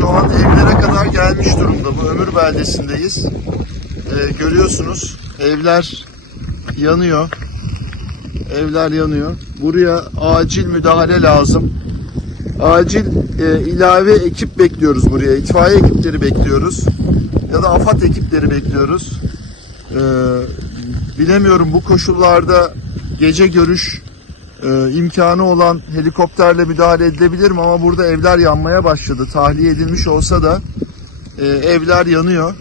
Şu an evlere kadar gelmiş durumda. Bu Ömür beldesindeyiz. Görüyorsunuz evler yanıyor. Evler yanıyor. Buraya acil müdahale lazım. Acil ilave ekip bekliyoruz buraya. İtfaiye ekipleri bekliyoruz. Ya da AFAD ekipleri bekliyoruz. Bilemiyorum, bu koşullarda gece görüş imkanı olan helikopterle müdahale edilebilir mi? Ama burada evler yanmaya başladı. Tahliye edilmiş olsa da evler yanıyor.